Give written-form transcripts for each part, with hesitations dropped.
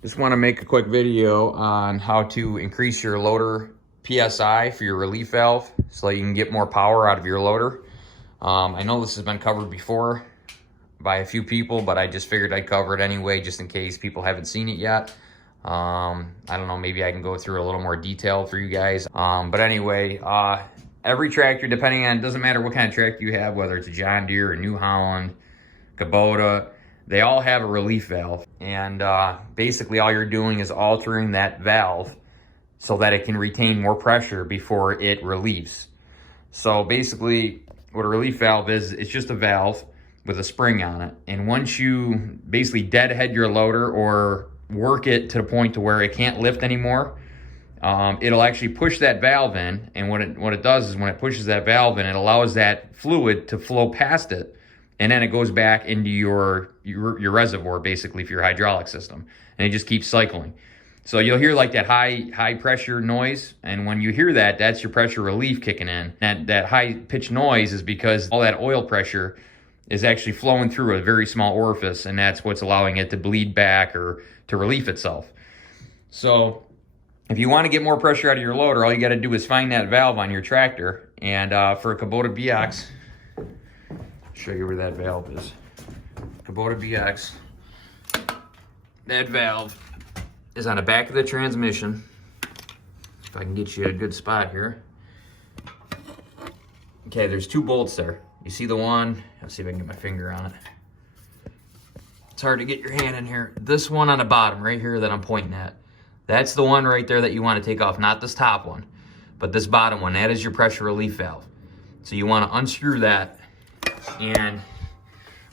Just want to make a quick video on how to increase your loader PSI for your relief valve so that you can get more power out of your loader. I know this has been covered before by a few people, but I just figured I'd cover it anyway just in case people haven't seen it yet. I don't know, maybe I can go through a little more detail for you guys. But anyway, every tractor, depending on, it doesn't matter what kind of tractor you have, whether it's a John Deere, a New Holland, Kubota, they all have a relief valve. And basically all you're doing is altering that valve so that it can retain more pressure before it relieves. So basically what a relief valve is, it's just a valve with a spring on it. And once you basically deadhead your loader or work it to the point to where it can't lift anymore, it'll actually push that valve in. And what it does is when it pushes that valve in, it allows that fluid to flow past it. And then it goes back into your reservoir, basically, for your hydraulic system. And it just keeps cycling. So you'll hear like that high pressure noise. And when you hear that, that's your pressure relief kicking in. That high pitched noise is because all that oil pressure is actually flowing through a very small orifice. And that's what's allowing it to bleed back or to relieve itself. So if you want to get more pressure out of your loader, all you got to do is find that valve on your tractor. And for a Kubota BX, show you where that valve is. Kubota BX. That valve is on the back of the transmission. If I can get you a good spot here. Okay, there's two bolts there. You see the one? Let's see if I can get my finger on it. It's hard to get your hand in here. This one on the bottom right here that I'm pointing at. That's the one right there that you want to take off. Not this top one, but this bottom one. That is your pressure relief valve. So you want to unscrew that. And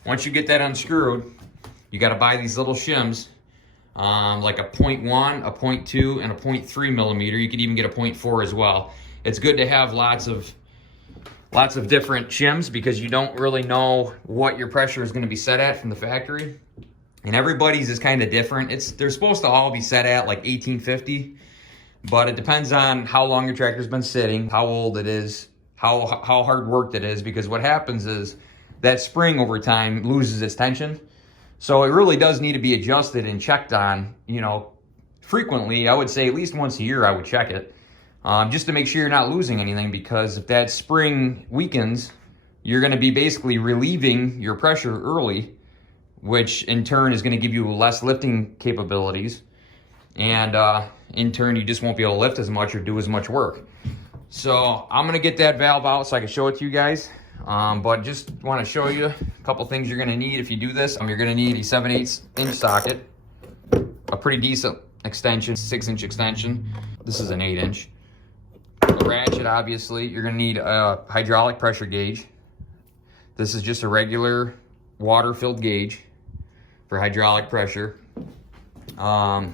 once you get that unscrewed, you got to buy these little shims, like a 0.1, a 0.2, and a 0.3 millimeter. You could even get a 0.4 as well. It's good to have lots of different shims because you don't really know what your pressure is going to be set at from the factory. And everybody's is kind of different. They're supposed to all be set at like 1850, but it depends on how long your tractor's been sitting, how old it is, how hard worked it is, because what happens is that spring over time loses its tension. So it really does need to be adjusted and checked on, frequently. I would say at least once a year I would check it, just to make sure you're not losing anything, because if that spring weakens, you're going to be basically relieving your pressure early, which in turn is going to give you less lifting capabilities. And in turn, you just won't be able to lift as much or do as much work. So I'm gonna get that valve out so I can show it to you guys. But just want to show you a couple things you're gonna need if you do this. You're gonna need a 7/8 inch socket, a pretty decent extension, 6-inch extension. This is an 8-inch. A ratchet, obviously. You're gonna need a hydraulic pressure gauge. This is just a regular water-filled gauge for hydraulic pressure. And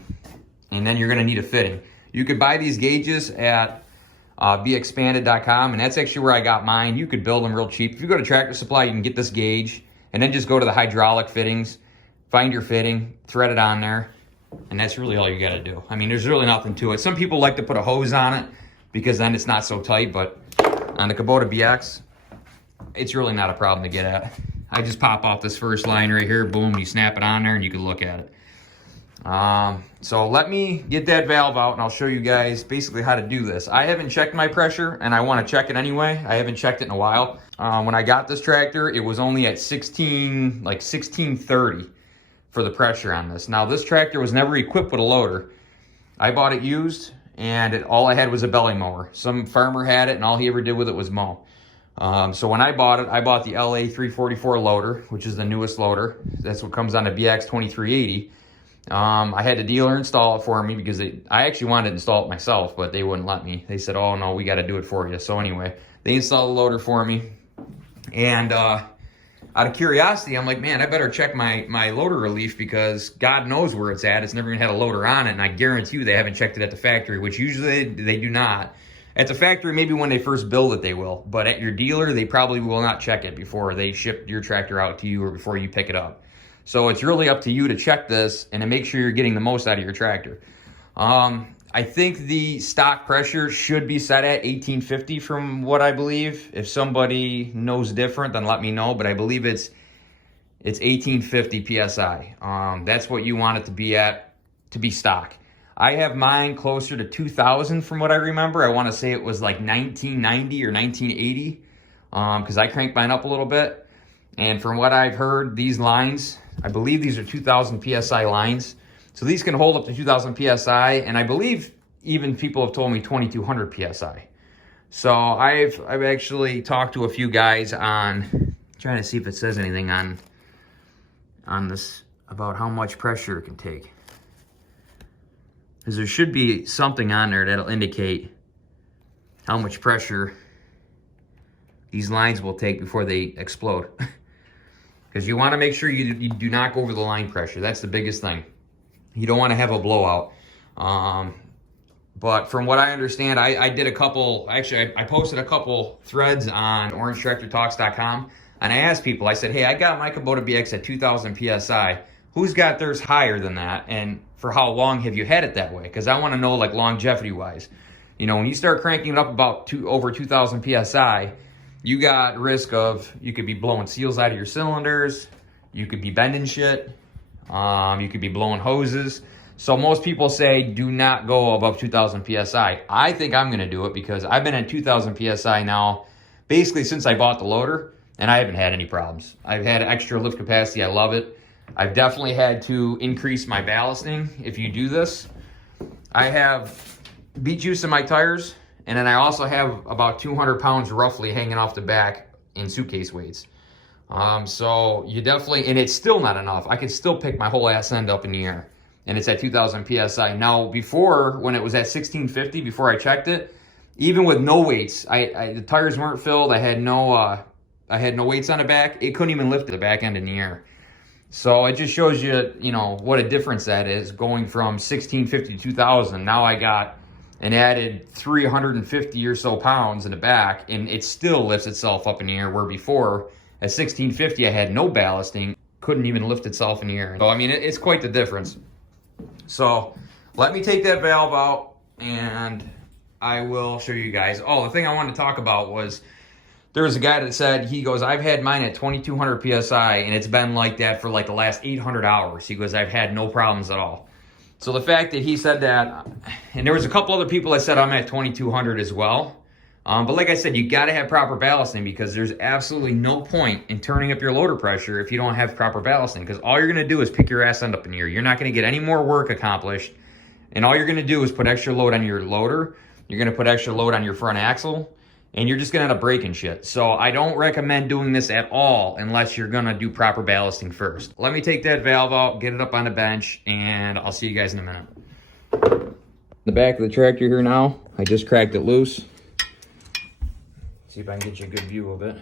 then you're gonna need a fitting. You could buy these gauges at beexpanded.com, and that's actually where I got mine. You could build them real cheap. If you go to Tractor Supply, you can get this gauge, and then just go to the hydraulic fittings, find your fitting, thread it on there, and that's really all you got to do. I mean, there's really nothing to it. Some people like to put a hose on it because then it's not so tight, but on the Kubota BX, it's really not a problem to get at. I just pop off this first line right here, boom, you snap it on there, and you can look at it. So let me get that valve out and I'll show you guys basically how to do this. I haven't checked my pressure and I want to check it anyway. I haven't checked it in a while. When I got this tractor, it was only at 1630 for the pressure on this. Now this tractor was never equipped with a loader. I bought it used and all I had was a belly mower. Some farmer had it and all he ever did with it was mow. So when I bought it, I bought the LA 344 loader, which is the newest loader. That's what comes on the BX 2380. I had the dealer install it for me because I actually wanted to install it myself, but they wouldn't let me. They said, oh no, we got to do it for you. So anyway, they installed the loader for me. And out of curiosity, I'm like, man, I better check my loader relief because God knows where it's at. It's never even had a loader on it. And I guarantee you they haven't checked it at the factory, which usually they do not. At the factory, maybe when they first build it, they will. But at your dealer, they probably will not check it before they ship your tractor out to you or before you pick it up. So it's really up to you to check this and to make sure you're getting the most out of your tractor. I think the stock pressure should be set at 1850 from what I believe. If somebody knows different, then let me know. But I believe it's 1850 PSI. That's what you want it to be at. to be stock. I have mine closer to 2000 from what I remember. I want to say it was like 1990 or 1980 because I cranked mine up a little bit. And from what I've heard, these lines, I believe these are 2000 PSI lines. So these can hold up to 2000 PSI, and I believe even people have told me 2200 PSI. So I've actually talked to a few guys on, trying to see if it says anything on this about how much pressure it can take. Because there should be something on there that'll indicate how much pressure these lines will take before they explode. Because you want to make sure you do not go over the line pressure. That's the biggest thing. You don't want to have a blowout. But from what I understand, I did a couple, actually I posted a couple threads on orangetractortalks.com, and I asked people, I said, hey, I got my Kubota BX at 2000 PSI. Who's got theirs higher than that? And for how long have you had it that way? Because I want to know, like, longevity wise. You know, when you start cranking it up about over 2000 PSI, you got risk of, you could be blowing seals out of your cylinders, you could be bending shit, you could be blowing hoses. So most people say do not go above 2000 PSI. I think I'm gonna do it because I've been at 2000 PSI now, basically since I bought the loader, and I haven't had any problems. I've had extra lift capacity, I love it. I've definitely had to increase my ballasting if you do this. I have beet juice in my tires, and then I also have about 200 pounds roughly hanging off the back in suitcase weights. So you definitely, and it's still not enough. I could still pick my whole ass end up in the air, and it's at 2000 PSI. Now, before, when it was at 1650, before I checked it, even with no weights, the tires weren't filled, I had no weights on the back, it couldn't even lift the back end in the air. So it just shows you, you know, what a difference that is, going from 1650 to 2000. Now I got an added 350 or so pounds in the back, and it still lifts itself up in the air, where before, at 1650, I had no ballasting, couldn't even lift itself in the air. So, I mean, it's quite the difference. So, let me take that valve out, and I will show you guys. Oh, the thing I wanted to talk about was, there was a guy that said, he goes, I've had mine at 2200 PSI, and it's been like that for like the last 800 hours. He goes, I've had no problems at all. So the fact that he said that, and there was a couple other people that said I'm at 2200 as well. But like I said, you got to have proper ballasting, because there's absolutely no point in turning up your loader pressure if you don't have proper ballasting, because all you're going to do is pick your ass end up in the air. You're not going to get any more work accomplished, and all you're going to do is put extra load on your loader. You're going to put extra load on your front axle, and you're just going to end up breaking shit. So I don't recommend doing this at all unless you're going to do proper ballasting first. Let me take that valve out, get it up on the bench, and I'll see you guys in a minute. The back of the tractor here now, I just cracked it loose. See if I can get you a good view of it.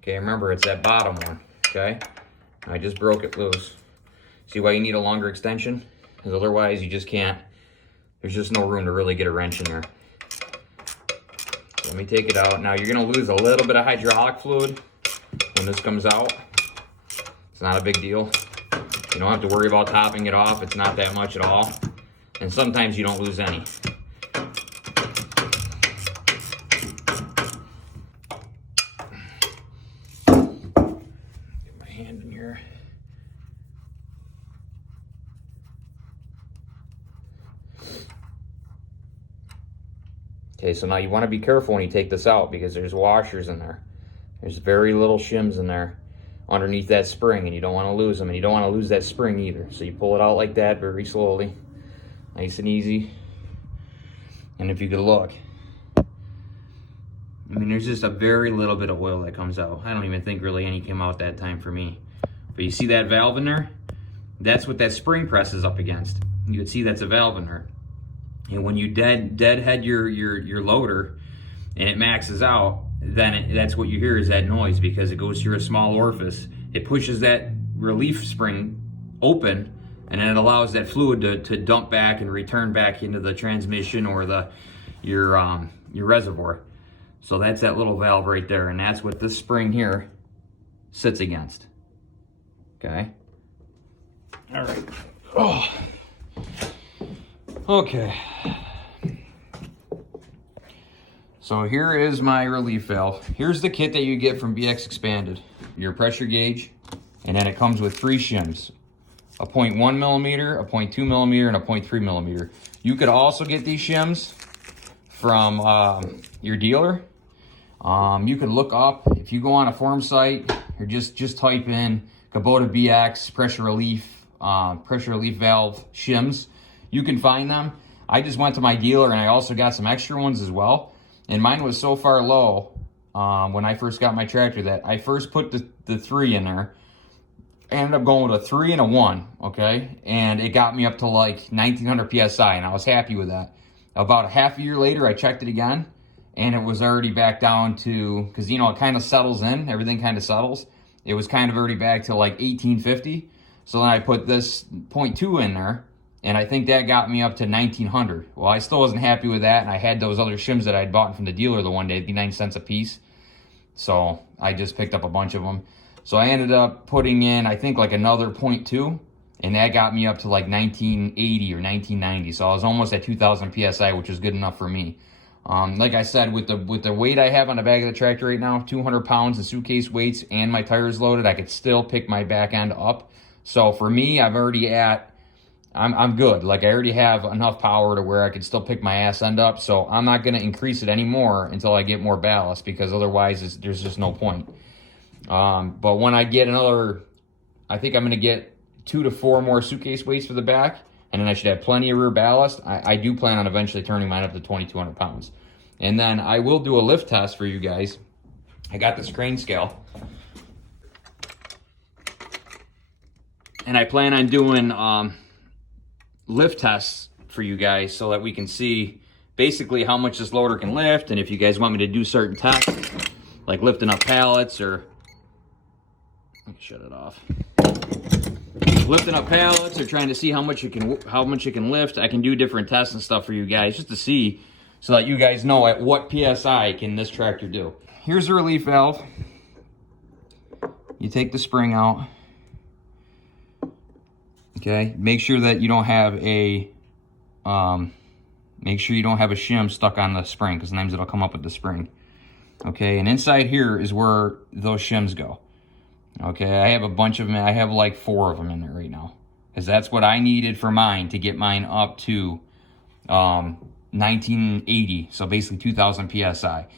Okay, remember, it's that bottom one, okay? I just broke it loose. See why you need a longer extension? Because otherwise you just can't, there's just no room to really get a wrench in there. Let me take it out. Now you're gonna lose a little bit of hydraulic fluid when this comes out. It's not a big deal. You don't have to worry about topping it off. It's not that much at all. And sometimes you don't lose any. Get my hand in here. Okay, so now you want to be careful when you take this out, because there's washers in there. There's very little shims in there underneath that spring, and you don't want to lose them, and you don't want to lose that spring either. So you pull it out like that very slowly, nice and easy. And if you could look, I mean, there's just a very little bit of oil that comes out. I don't even think really any came out that time for me. But you see that valve in there? That's what that spring presses up against. You can see that's a valve in there. And when you deadhead your loader and it maxes out, then that's what you hear, is that noise, because it goes through a small orifice. It pushes that relief spring open, and then it allows that fluid to dump back and return back into the transmission or your reservoir. So that's that little valve right there, and that's what this spring here sits against. Okay. All right. Oh. Okay. So here is my relief valve. Here's the kit that you get from BX Expanded. Your pressure gauge, and then it comes with 3 shims. a 0.1 millimeter, a 0.2 millimeter, and a 0.3 millimeter. You could also get these shims from your dealer. You can look up, if you go on a forum site, or just type in Kubota BX pressure relief valve shims. You can find them. I just went to my dealer and I also got some extra ones as well. And mine was so far low when I first got my tractor that I first put the 3 in there. I ended up going with a 3 and a 1, okay? And it got me up to like 1900 PSI, and I was happy with that. About a half a year later, I checked it again, and it was already back down to, because, you know, it kind of settles in. Everything kind of settles. It was kind of already back to like 1850. So then I put this 0.2 in there, and I think that got me up to 1900. Well, I still wasn't happy with that, and I had those other shims that I'd bought from the dealer the one day, 89 cents a piece. So I just picked up a bunch of them. So I ended up putting in, I think, like another 0.2, and that got me up to like 1980 or 1990. So I was almost at 2000 PSI, which is good enough for me. Like I said, with the weight I have on the back of the tractor right now, 200 pounds in suitcase weights and my tires loaded, I could still pick my back end up. So for me, I'm good. Like I already have enough power to where I could still pick my ass end up. So I'm not going to increase it anymore until I get more ballast, because otherwise there's just no point. But when I get another, I think I'm going to get 2 to 4 more suitcase weights for the back, and then I should have plenty of rear ballast. I do plan on eventually turning mine up to 2,200 pounds. And then I will do a lift test for you guys. I got this crane scale, and I plan on doing lift tests for you guys so that we can see basically how much this loader can lift, and if you guys want me to do certain tests, like lifting up pallets, or let me shut it off. Lifting up pallets, or trying to see how much it can lift. I can do different tests and stuff for you guys just to see, so that you guys know at what PSI can this tractor do. Here's the relief valve. You take the spring out. Okay, make sure that you don't have a shim stuck on the spring, because sometimes it'll come up with the spring. Okay, and inside here is where those shims go. Okay, I have a bunch of them. I have like 4 of them in there right now, because that's what I needed for mine to get mine up to 1980, so basically 2000 PSI.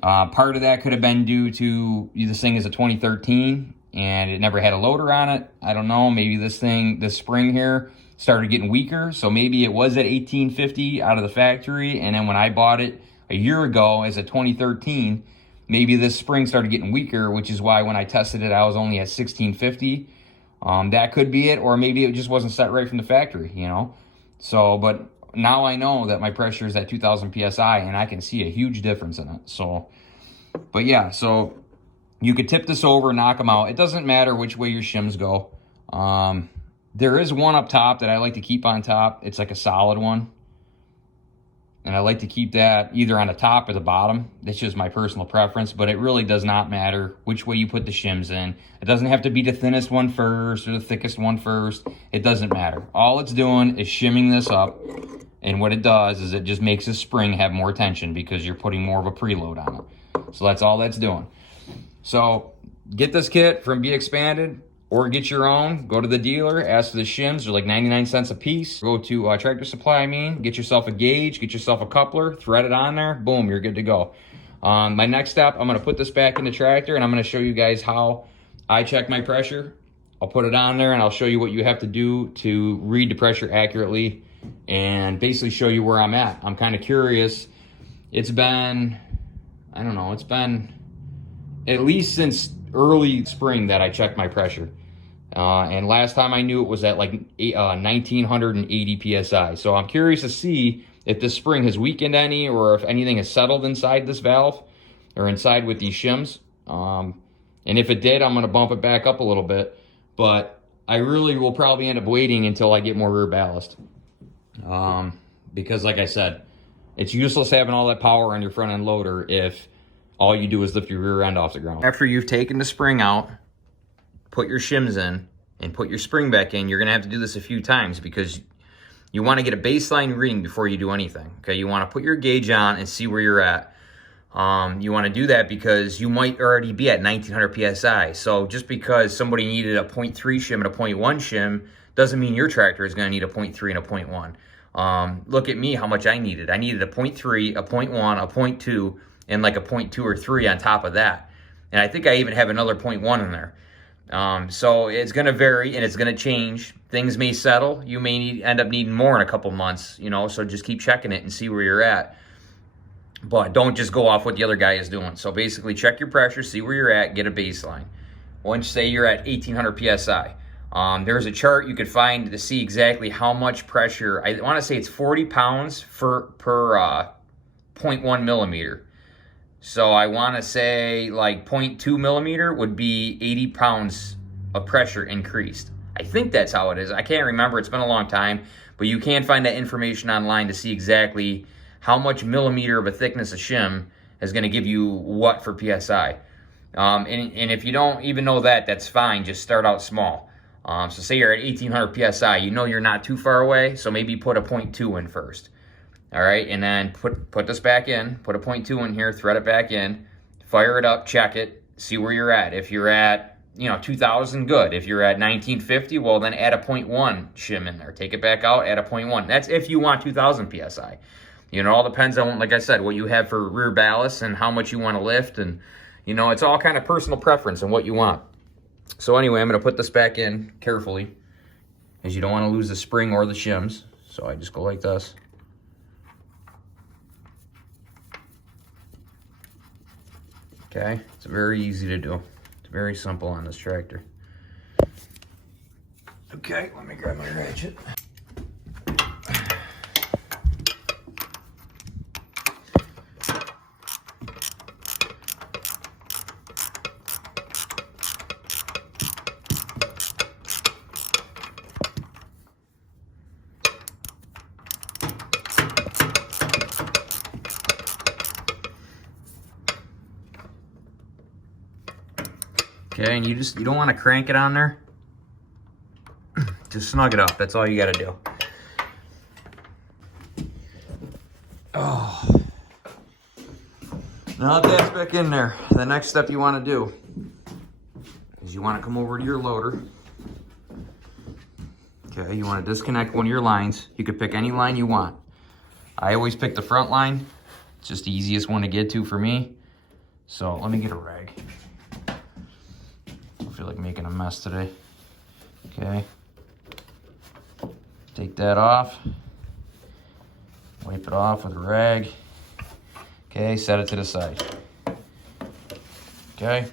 Part of that could have been due to this thing is a 2013 and it never had a loader on it. I don't know, maybe this spring here started getting weaker, so maybe it was at 1850 out of the factory, and then when I bought it a year ago as a 2013, maybe this spring started getting weaker, which is why when I tested it, I was only at 1650. That could be it, or maybe it just wasn't set right from the factory, you know? So, but now I know that my pressure is at 2000 PSI, and I can see a huge difference in it. So, but yeah, so you could tip this over and knock them out. It doesn't matter which way your shims go. There is one up top that I like to keep on top. It's like a solid one. And I like to keep that either on the top or the bottom. That's just my personal preference, but it really does not matter which way you put the shims in. It doesn't have to be the thinnest one first or the thickest one first. It doesn't matter. All it's doing is shimming this up, and what it does is it just makes the spring have more tension because you're putting more of a preload on it. So that's all that's doing. So get this kit from Be Expanded, or get your own. Go to the dealer, ask for the shims. They're like 99 cents a piece. Go to Tractor Supply, get yourself a gauge, get yourself a coupler, thread it on there, boom, you're good to go. My next step, I'm gonna put this back in the tractor, and I'm gonna show you guys how I check my pressure. I'll put it on there, and I'll show you what you have to do to read the pressure accurately, and basically show you where I'm at. I'm kind of curious. It's been, I don't know, it's been at least since early spring that I checked my pressure. And last time I knew it was at like 1980 PSI. So I'm curious to see if this spring has weakened any, or if anything has settled inside this valve or inside with these shims. And if it did, I'm going to bump it back up a little bit. But I really will probably end up waiting until I get more rear ballast. Because like I said, it's useless having all that power on your front end loader if all you do is lift your rear end off the ground. After you've taken the spring out, put your shims in, and put your spring back in, you're gonna have to do this a few times because you wanna get a baseline reading before you do anything, okay? You wanna put your gauge on and see where you're at. You wanna do that because you might already be at 1900 PSI. So just because somebody needed a 0.3 shim and a 0.1 shim doesn't mean your tractor is going to need a 0.3 and a 0.1. Look at me, how much I needed. I needed a 0.3, a 0.1, a 0.2, and like a 0.2 or 3 on top of that. And I think I even have another 0.1 in there. So it's going to vary and it's going to change. Things may settle. You may end up needing more in a couple months, you know, so just keep checking it and see where you're at. But don't just go off what the other guy is doing. So basically check your pressure, see where you're at, get a baseline. Once, say you're at 1800 PSI, there's a chart you could find to see exactly how much pressure. I want to say it's 40 pounds per 0.1 millimeter. So I want to say like 0.2 millimeter would be 80 pounds of pressure increased. I think that's how it is. I can't remember. It's been a long time. But you can find that information online to see exactly how much millimeter of a thickness of shim is going to give you what for PSI. And if you don't even know that, that's fine. Just start out small. So say you're at 1800 PSI. You know you're not too far away, so maybe put a 0.2 in first. All right, and then put this back in. Put a 0.2 in here, thread it back in, fire it up, check it, see where you're at. If you're at 2000, good. If you're at 1950, well, then add a 0.1 shim in there. Take it back out, add a 0.1. That's if you want 2000 PSI. You know, it all depends on, like I said, what you have for rear ballast and how much you want to lift. And, you know, it's all kind of personal preference and what you want. So anyway, I'm going to put this back in carefully, as you don't want to lose the spring or the shims. So I just go like this. Okay, it's very easy to do. It's very simple on this tractor. Okay, let me grab my ratchet. Okay, and you don't want to crank it on there. Just snug it up. That's all you got to do. Oh. Now that that's back in there, the next step you want to do is you want to come over to your loader. Okay, you want to disconnect one of your lines. You could pick any line you want. I always pick the front line. It's just the easiest one to get to for me. So let me get a rag. I feel like making a mess today. Okay. Take that off. Wipe it off with a rag. Okay, set it to the side. Okay.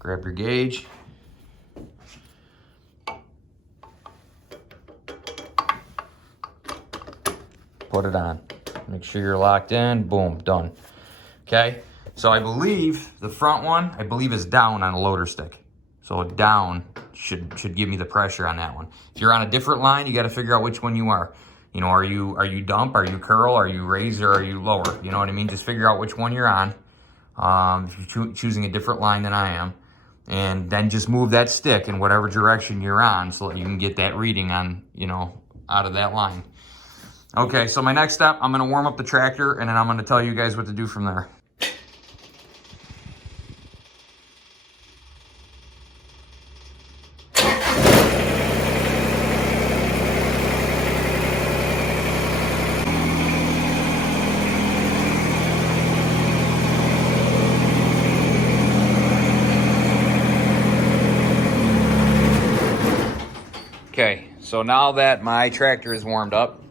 Grab your gauge. Put it on. Make sure you're locked in. Boom, done. Okay. So I believe the front one, is down on a loader stick. So down should give me the pressure on that one. If you're on a different line, you got to figure out which one you are. You know, are you dump? Are you curl? Are you raise? Or are you lower? You know what I mean? Just figure out which one you're on. If you're choosing a different line than I am. And then just move that stick in whatever direction you're on so that you can get that reading on, out of that line. Okay, so my next step, I'm going to warm up the tractor and then I'm going to tell you guys what to do from there. Okay, so now that my tractor is warmed up,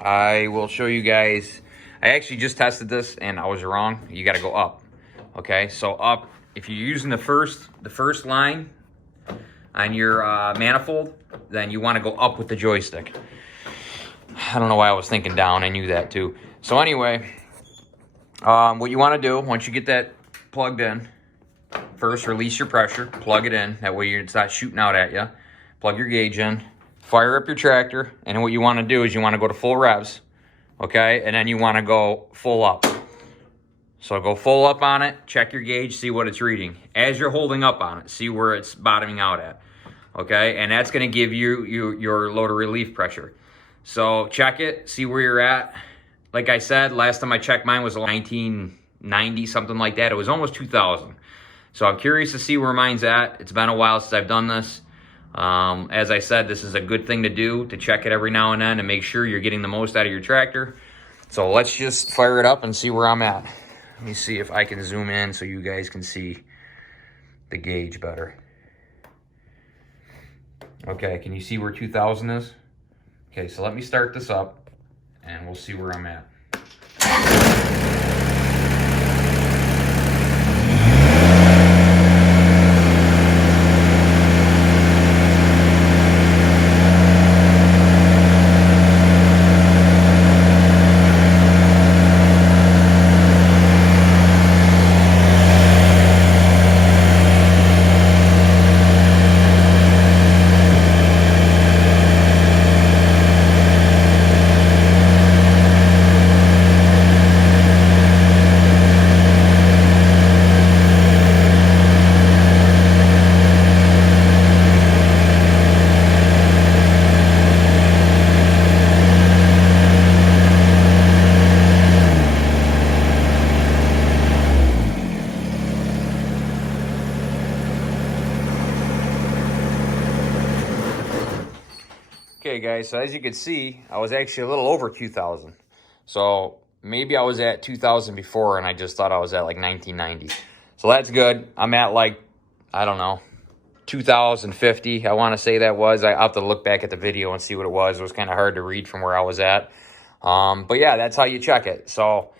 I will show you guys. I actually just tested this and I was wrong. You got to go up. Okay, so up. If you're using the first line on your manifold, then you want to go up with the joystick. I don't know why I was thinking down. I knew that too. So anyway, what you want to do once you get that plugged in, first release your pressure, plug it in. That way it's not shooting out at you. Plug your gauge in, fire up your tractor, and what you want to do is you want to go to full revs, okay? And then you want to go full up. So go full up on it, check your gauge, see what it's reading. As you're holding up on it, see where it's bottoming out at, okay? And that's going to give you your loader relief pressure. So check it, see where you're at. Like I said, last time I checked mine was 1990, something like that. It was almost 2000. So I'm curious to see where mine's at. It's been a while since I've done this. As I said, this is a good thing to do, to check it every now and then and make sure you're getting the most out of your tractor. So let's just fire it up and see where I'm at. Let me see if I can zoom in so you guys can see the gauge better. Okay, can you see where 2000 is? Okay, so let me start this up and we'll see where I'm at. Okay guys, so as you can see, I was actually a little over 2,000. So maybe I was at 2,000 before and I just thought I was at like 1990. So that's good. I'm at like, I don't know, 2,050. I want to say that was. I have to look back at the video and see what it was. It was kind of hard to read from where I was at. But yeah, that's how you check it. So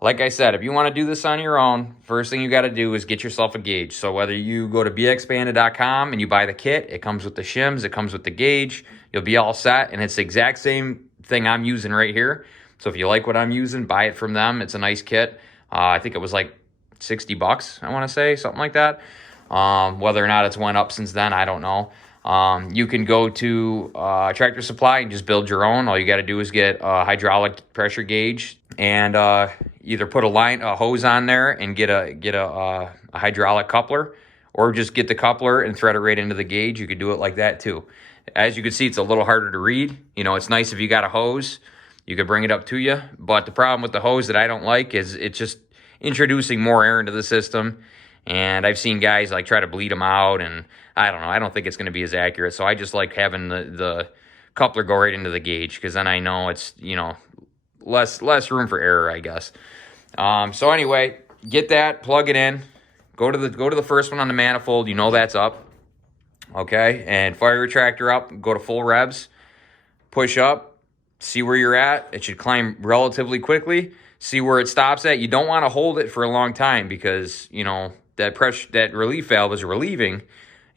like I said, if you want to do this on your own, first thing you got to do is get yourself a gauge. So whether you go to bxbandit.com and you buy the kit, it comes with the shims, it comes with the gauge, you'll be all set. And it's the exact same thing I'm using right here. So if you like what I'm using, buy it from them. It's a nice kit. I think it was like 60 bucks, I want to say, something like that. Whether or not it's went up since then, I don't know. You can go to Tractor Supply and just build your own. All you got to do is get a hydraulic pressure gauge and either put a hose on there and get a hydraulic coupler, or just get the coupler and thread it right into the gauge. You could do it like that too. As you can see, it's a little harder to read. You know, it's nice if you got a hose, you could bring it up to you. But the problem with the hose that I don't like is it's just introducing more air into the system. And I've seen guys like try to bleed them out, and I don't know. I don't think it's going to be as accurate. So I just like having the coupler go right into the gauge, because then I know it's, you know, less room for error, I guess. So anyway, get that, plug it in, go to the first one on the manifold. You know that's up, okay, and fire your tractor up. Go to full revs, push up, see where you're at. It should climb relatively quickly. See where it stops at. You don't want to hold it for a long time, because you know that relief valve is relieving,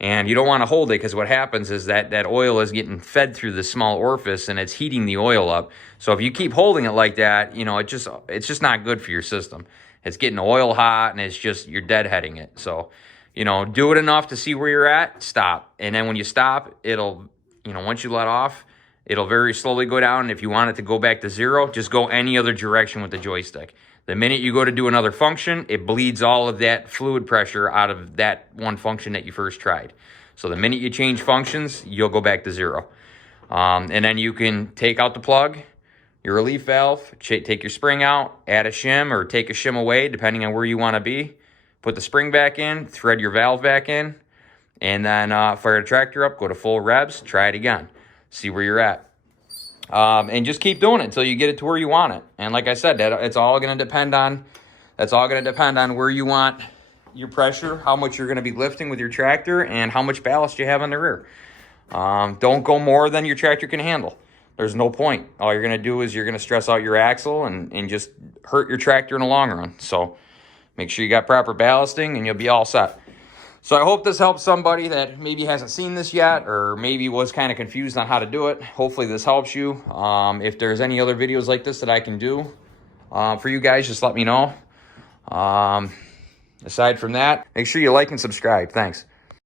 and you don't want to hold it, because what happens is that oil is getting fed through the small orifice and it's heating the oil up. So if you keep holding it like that, you know, it's just not good for your system. It's getting the oil hot, and you're deadheading it. So, you know, do it enough to see where you're at, stop. And then when you stop, it'll, you know, once you let off, it'll very slowly go down. And if you want it to go back to zero, just go any other direction with the joystick. The minute you go to do another function, it bleeds all of that fluid pressure out of that one function that you first tried. So the minute you change functions, you'll go back to zero. And then you can take out the plug, your relief valve, take your spring out, add a shim or take a shim away, depending on where you want to be. Put the spring back in, thread your valve back in, and then fire the tractor up, go to full revs, try it again. See where you're at. And just keep doing it until you get it to where you want it. And like I said, it's all going to depend on where you want your pressure, how much you're going to be lifting with your tractor, and how much ballast you have on the rear. Don't go more than your tractor can handle. There's no point. All you're going to do is you're going to stress out your axle and just hurt your tractor in the long run. So make sure you got proper ballasting and you'll be all set. So I hope this helps somebody that maybe hasn't seen this yet, or maybe was kind of confused on how to do it. Hopefully this helps you. If there's any other videos like this that I can do for you guys, just let me know. Aside from that, make sure you like and subscribe. Thanks.